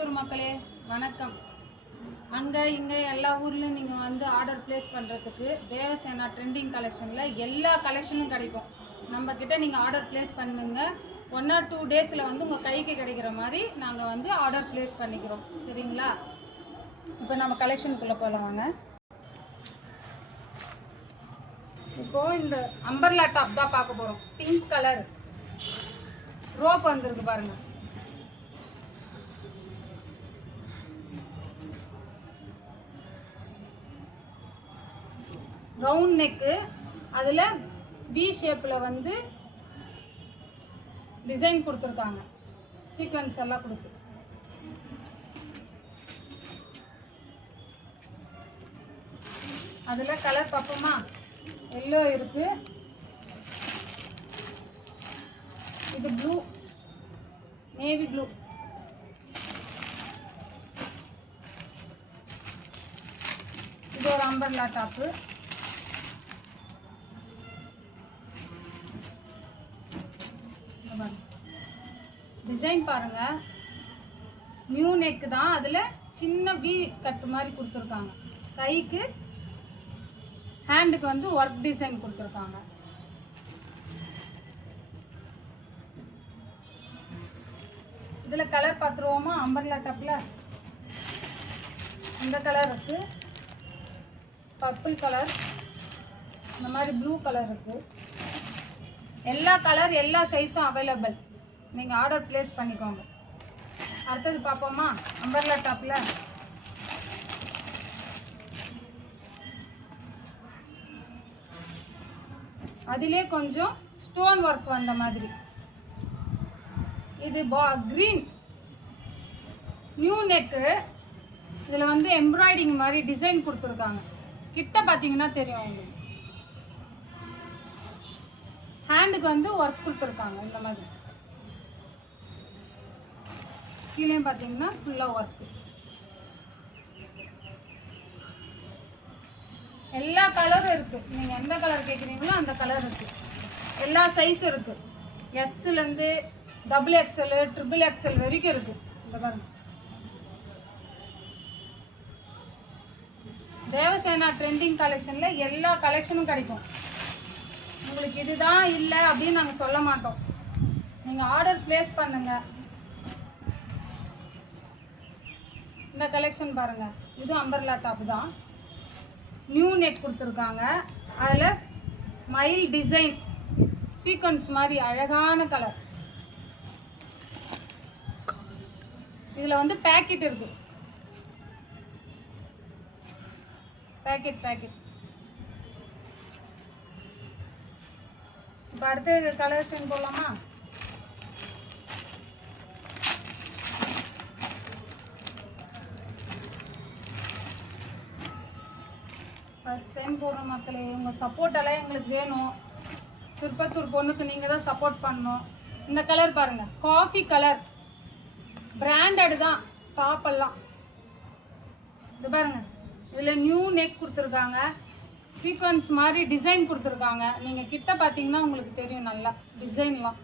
திருப்பத்தூர் மக்களே வணக்கம். அங்கே இங்கே எல்லா ஊர்லேயும் நீங்கள் வந்து ஆர்டர் ப்ளேஸ் பண்ணுறதுக்கு தேவசேனா ட்ரெண்டிங் கலெக்ஷனில் எல்லா கலெக்ஷனும் கிடைக்கும். நம்மக்கிட்ட நீங்கள் ஆர்டர் ப்ளேஸ் பண்ணுங்க. 1 or 2 டேஸில் வந்து உங்கள் கைக்கு கிடைக்கிற மாதிரி நாங்கள் வந்து ஆர்டர் ப்ளேஸ் பண்ணிக்கிறோம். சரிங்களா? இப்போ நம்ம கலெக்ஷனுக்குள்ளே போகலாம் வாங்க. இப்போது இந்த அம்பர்லா டாப் தான் பார்க்க போகிறோம். பிங்க் கலர் ரோப் வந்துருக்கு பாருங்கள். ரவுண்ட் நெக்கு, அதில் வி ஷேப்பில் வந்து டிசைன் கொடுத்துருக்காங்க. சீக்வன்ஸ் எல்லாம் கொடுத்து அதில் கலர் பார்ப்போமா? எல்லோ இருக்கு, இது ப்ளூ, நேவி ப்ளூ, இது ஒரு அம்பர்லா டாப்பு, டிசைன் பாருங்க. நியூ நெக் தான், அதில் சின்ன வி கட்டு மாதிரி கொடுத்துருக்காங்க. கைக்கு ஹேண்டுக்கு வந்து ஒர்க் டிசைன் கொடுத்துருக்காங்க. இதில் கலர் பார்த்துருவோமா? அம்பர்லா டாப்பில் இந்த கலர் இருக்கு, பர்பிள் கலர், இந்த மாதிரி ப்ளூ கலர் இருக்கு. எல்லா கலர் எல்லா சைஸும் அவைலபிள். நீங்கள் ஆர்டர் ப்ளேஸ் பண்ணிக்கோங்க. அடுத்தது பார்ப்போமா? அம்பர்லா டாப்பில் அதிலே கொஞ்சம் ஸ்டோன் ஒர்க் வந்த மாதிரி. இது க்ரீன் நியூ நெக்கு, இதில் வந்து எம்ப்ராய்டிங் மாதிரி டிசைன் கொடுத்துருக்காங்க. கிட்ட பார்த்தீங்கன்னா தெரியும் உங்களுக்கு. ஹேண்டுக்கு வந்து ஒர்க் கொடுத்துருக்காங்க இந்த மாதிரி. கீழே பார்த்தீங்கன்னா ஃபுல்லாக ஒர்க்கு. எல்லா கலரும் இருக்குது. நீங்கள் எந்த கலர் கேட்குறீங்களோ அந்த கலர் இருக்குது. எல்லா சைஸும் இருக்குது. எஸ்லேருந்து XXL, XXL வரைக்கும் இருக்குது. இந்த பாருங்க, தேவசேனா ட்ரெண்டிங் கலெக்ஷனில் எல்லா கலெக்ஷனும் கிடைக்கும். உங்களுக்கு இதுதான் இல்லை அப்படின்னு நாங்கள் சொல்ல மாட்டோம். நீங்கள் ஆர்டர் ப்ளேஸ் பண்ணுங்கள். இந்த கலெக்ஷன் பாருங்கள், இது அம்பர்லா டாப் தான். நியூ நெக் கொடுத்துருக்காங்க. அதில் மயில் டிசைன் சீக்வன்ஸ் மாதிரி அழகான கலர். இதில் வந்து பேக்கெட் இருக்கு. பேக்கெட் இப்போ அடுத்த கலெக்ஷன் போடலாமா? ஃபஸ்ட் டைம் போடுற மக்களே, உங்கள் சப்போர்ட்டெல்லாம் எங்களுக்கு வேணும். திருப்பத்தூர் பொண்ணுக்கு நீங்கள் தான் சப்போர்ட் பண்ணணும். இந்த கலர் பாருங்கள், காஃபி கலர், பிராண்டட் தான் டாப்பெல்லாம். இது பாருங்கள், இதில் நியூ நெக் கொடுத்துருக்காங்க. சீக்வன்ஸ் மாதிரி டிசைன் கொடுத்துருக்காங்க. நீங்கள் கிட்ட பார்த்தீங்கன்னா உங்களுக்கு தெரியும் நல்லா டிசைன்லாம்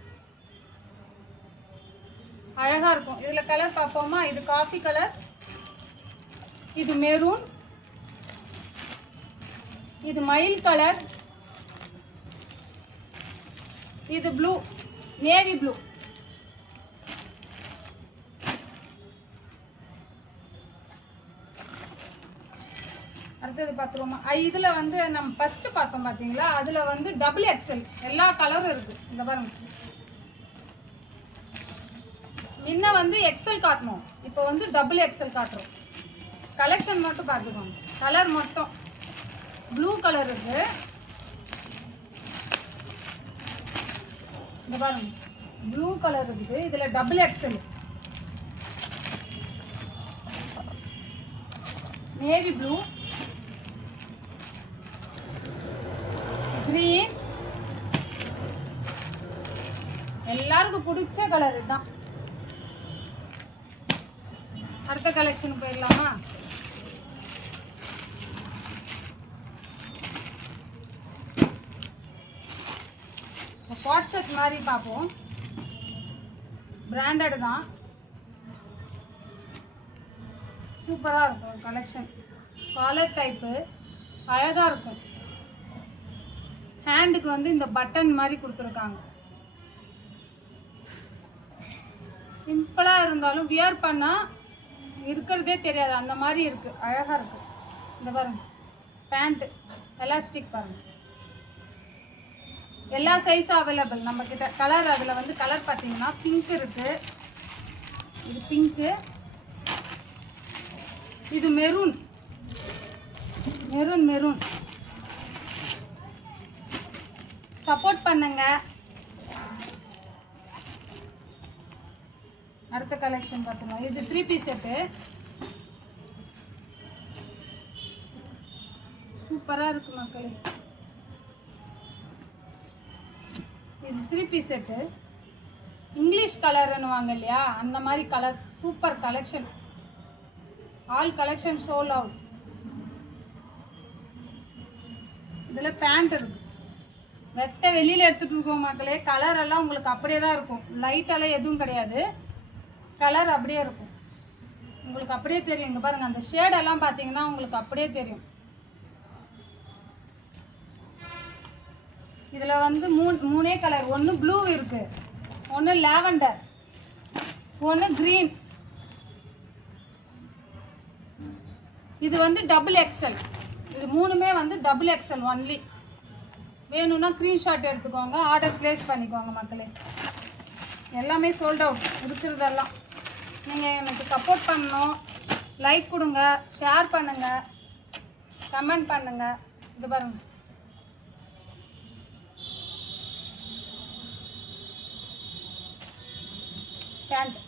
அழகாக இருக்கும். இதில் கலர் பார்ப்போமா? இது காஃபி கலர், இது மெரூன், இது மயில் கலர், இது ப்ளூ, நேவி ப்ளூ. அடுத்தது பார்த்துருவோமா? இதில் வந்து நம்ம ஃபஸ்ட்டு பார்த்தோம் பார்த்தீங்களா, அதில் வந்து XXL எல்லா கலரும் இருக்குது. இந்த பாருங்க, முன்ன வந்து XL காட்டணும், இப்போ வந்து XXL காட்டுறோம். கலெக்ஷன் மட்டும் பார்த்துக்கோங்க. கலர் மட்டும் ப்ளூ கலர் இருக்கு. இந்த பாருங்க, ப்ளூ கலர் இருக்குது. இதில் XXL, நேவி ப்ளூ, கிரீன், எல்லாருக்கும் பிடிச்ச கலர் தான். அடுத்த கலெக்ஷன் போயிடலாமா? வாட்ஸ்அப் மாதிரி பார்ப்போம். பிராண்டட் தான். சூப்பராக இருக்கும் கலெக்ஷன். காலர் டைப்பு அழகாக இருக்கும். ஹேண்டுக்கு வந்து இந்த பட்டன் மாதிரி கொடுத்துருக்காங்க. சிம்பிளாக இருந்தாலும் வியர் பண்ணால் இருக்கிறதே தெரியாது, அந்த மாதிரி இருக்குது, அழகாக இருக்குது. இந்த பாருங்க பேண்ட்டு எலாஸ்டிக் பாருங்கள். எல்லா சைஸும் அவைலபிள் நம்மக்கிட்ட. கலர் அதில் வந்து கலர் பார்த்தீங்கன்னா பிங்க் இருக்குது, இது பிங்க்கு, இது மெரூன் மெரூன் மெரூன். சப்போர்ட் பண்ணுங்க. அடுத்த கலெக்ஷன் பார்த்துக்கலாம். இது 3 பீஸ் செட்டு, சூப்பராக இருக்கு மக்களே. இது 3 பீஸ் செட்டு, இங்கிலீஷ் கலர்னு வாங்க இல்லையா, அந்த மாதிரி colour. Super collection. All collection sold out. இதில் பேண்ட் இருக்கு. வெட்ட வெளியில் எடுத்துகிட்டு இருக்கோம் மக்களே. கலர் எல்லாம் உங்களுக்கு அப்படியே தான் இருக்கும், லைட்டெல்லாம் எதுவும் கிடையாது. கலர் அப்படியே இருக்கும், உங்களுக்கு அப்படியே தெரியும். இங்கே பாருங்கள், அந்த ஷேடெல்லாம் பார்த்தீங்கன்னா உங்களுக்கு அப்படியே தெரியும். இதில் வந்து மூணே கலர். ஒன்று ப்ளூ இருக்குது, ஒன்று லாவெண்டர், ஒன்று க்ரீன். இது வந்து டபுள் எக்ஸல். இது மூணுமே வந்து டபுள் எக்ஸல் ஒன்லி. வேணும்னா ஸ்க்ரீன்ஷாட் எடுத்துக்கோங்க, ஆர்டர் ப்ளேஸ் பண்ணிக்கோங்க மக்களே. எல்லாமே சோல்ட் அவுட் இருக்கிறதெல்லாம். நீங்கள் எனக்கு சப்போர்ட் பண்ணணும், லைக் கொடுங்க, ஷேர் பண்ணுங்கள், கமெண்ட் பண்ணுங்கள். இது பாருங்கள், பேண்ட்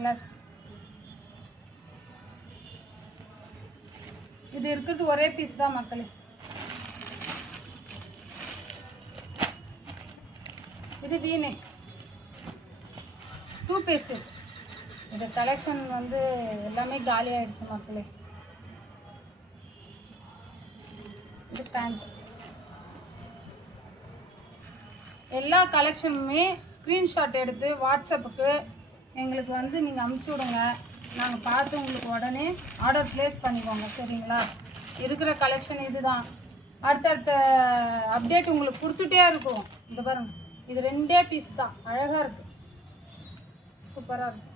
எலாஸ்டிக். இது இருக்கிறது ஒரே பீஸ் தான் மக்களே. இது வீநெக் 2 பீஸ். இது கலெக்ஷன் வந்து எல்லாமே காலி ஆயிடுச்சு மக்களே. இது பேண்ட். எல்லா கலெக்ஷனுமே ஸ்க்ரீன்ஷாட் எடுத்து வாட்ஸ்அப்புக்கு எங்களுக்கு வந்து நீங்கள் அமுச்சு விடுங்க. நாங்கள் பார்த்து உங்களுக்கு உடனே ஆர்டர் ப்ளேஸ் பண்ணிக்கோங்க, சரிங்களா? இருக்கிற கலெக்ஷன் இது தான். அடுத்தடுத்த அப்டேட் உங்களுக்கு கொடுத்துட்டே இருக்கும். இந்த பாருங்க, இது 2 பீஸ் தான், அழகாக இருக்குது, சூப்பராக இருக்கும்.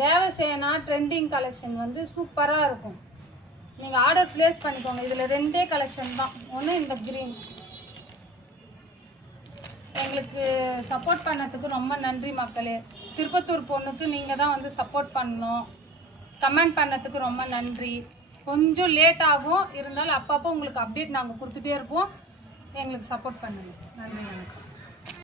தேவசேனா ட்ரெண்டிங் கலெக்ஷன் வந்து சூப்பராக இருக்கும். நீங்கள் ஆர்டர் ப்ளேஸ் பண்ணிக்கோங்க. இதில் 2 கலெக்ஷன் தான். ஒன்று இந்த க்ரீன். எங்களுக்கு சப்போர்ட் பண்ணதுக்கு ரொம்ப நன்றி மக்களே. திருப்பத்தூர் பொண்ணுக்கு நீங்கள் தான் வந்து சப்போர்ட் பண்ணணும். கமெண்ட் பண்ணதுக்கு ரொம்ப நன்றி. கொஞ்சம் லேட் ஆகும், இருந்தாலும் அப்பப்போ உங்களுக்கு அப்டேட் நாங்கள் கொடுத்துட்டே இருப்போம். எங்களுக்கு சப்போர்ட் பண்ணுங்கள். நன்றி, வணக்கம்.